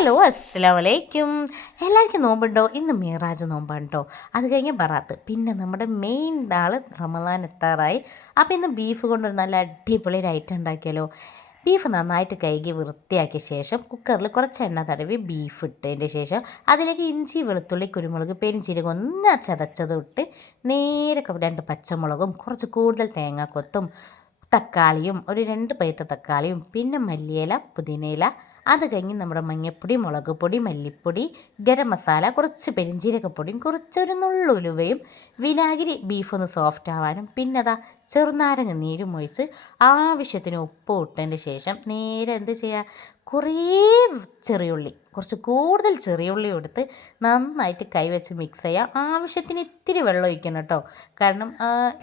Hello അസ്സലാമലൈക്കും. എല്ലാവർക്കും നോമ്പുണ്ടോ? ഇന്ന് മീറാജ് നോമ്പാണ് കേട്ടോ. അത് കഴിഞ്ഞ് ബറാത്ത്, പിന്നെ നമ്മുടെ മെയിൻ നാൾ റമദാൻ എത്താറായി. അപ്പോൾ ഇന്ന് ബീഫ് കൊണ്ടൊരു നല്ല അടിപൊളി ഒരു ഐറ്റം ഉണ്ടാക്കിയാലോ. ബീഫ് നന്നായിട്ട് കഴുകി വൃത്തിയാക്കിയ ശേഷം കുക്കറിൽ കുറച്ച് എണ്ണ തടവി ബീഫ് ഇട്ടതിൻ്റെ ശേഷം അതിലേക്ക് ഇഞ്ചി വെളുത്തുള്ളി കുരുമുളക് പെരിഞ്ചീരകം ഒന്ന് ചതച്ചതും ഇട്ട് നേരെ 2 പച്ചമുളകും കുറച്ച് കൂടുതൽ തേങ്ങാക്കൊത്തും തക്കാളിയും ഒരു 2 പഴുത്ത തക്കാളിയും പിന്നെ മല്ലിയില പുതിനയില, അത് കഴിഞ്ഞ് നമ്മുടെ മഞ്ഞൾപ്പൊടി മുളക് പൊടി മല്ലിപ്പൊടി ഗരം മസാല കുറച്ച് പെരിഞ്ചീരകപ്പൊടിയും കുറച്ചൊരു നുള്ളുലുവയും വിനാഗിരി ബീഫൊന്ന് സോഫ്റ്റ് ആവാനും പിന്നെ അതാ ചെറുനാരങ്ങ നീരും ഒഴിച്ച് ആവശ്യത്തിന് ഉപ്പ് ഇട്ടതിന് ശേഷം നേരെ എന്ത് ചെയ്യുക, കുറേ ചെറിയുള്ളി കുറച്ച് കൂടുതൽ ചെറിയുള്ളി എടുത്ത് നന്നായിട്ട് കൈവച്ച് മിക്സ് ചെയ്യുക. ആവശ്യത്തിന് ഇത്തിരി വെള്ളം ഒഴിക്കണം കേട്ടോ, കാരണം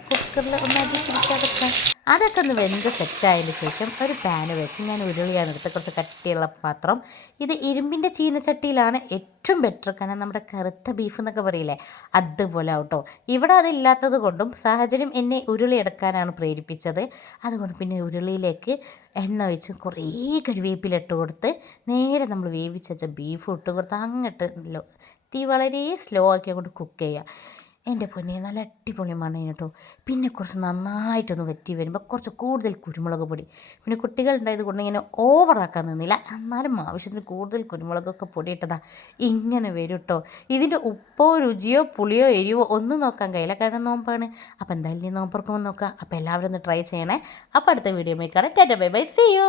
കുക്കറിൽ ഒന്ന് അടി പിടിക്കാതെക്കാൻ. അതൊക്കെ ഒന്ന് വെന്ത് സെറ്റായതിന് ശേഷം ഒരു പാന് വെച്ച് ഞാൻ ഉരുളിയാണ് എടുത്ത് കുറച്ച് കട്ടിയുള്ള പാത്രം. ഇത് ഇരുമ്പിൻ്റെ ചീനച്ചട്ടിയിലാണ് ഏറ്റവും ബെറ്റർ, കാരണം നമ്മുടെ കറുത്ത ബീഫ് എന്നൊക്കെ പറയില്ലേ അതുപോലെ ആവട്ടോ. ഇവിടെ അതില്ലാത്തത് കൊണ്ടും സാഹചര്യം എന്നെ ഉരുളി എടുക്കാനാണ് പ്രേരിപ്പിച്ചത്. അതുകൊണ്ട് പിന്നെ ഉരുളിയിലേക്ക് എണ്ണ ഒഴിച്ച് കുറേ കരിവേപ്പില ഇട്ട് കൊടുത്ത് നേരെ നമ്മൾ വേവിച്ച് വെച്ച ബീഫ് ഇട്ട് കൊടുത്ത് അങ്ങോട്ട് തീ വളരെ സ്ലോ ആക്കി അങ്ങോട്ട് കുക്ക് ചെയ്യുക. എൻ്റെ പൊന്നെ നല്ല അടിപൊളി മണം കേട്ടോ. പിന്നെ കുറച്ച് നന്നായിട്ടൊന്ന് വറ്റി വരുമ്പോൾ കുറച്ച് കൂടുതൽ കുരുമുളക് പൊടി, പിന്നെ കുട്ടികളുണ്ടായത് കൊണ്ട് ഇങ്ങനെ ഓവറാക്കാൻ നിന്നില്ല, എന്നാലും ആവശ്യത്തിന് കൂടുതൽ കുരുമുളകൊക്കെ പൊടി ഇട്ടതാ ഇങ്ങനെ വരും കേട്ടോ. ഇതിൻ്റെ ഉപ്പോ രുചിയോ പുളിയോ എരിവോ ഒന്നും നോക്കാൻ കഴിയില്ല, കാരണം നോമ്പാണ്. അപ്പോൾ എന്തായാലും നോമ്പ് തുറക്കുമ്പോൾ നോക്കുക. അപ്പോൾ എല്ലാവരും ഒന്ന് ട്രൈ ചെയ്യണേ. അപ്പോൾ അടുത്ത വീഡിയോ കാണാം. Tata bye bye, see U.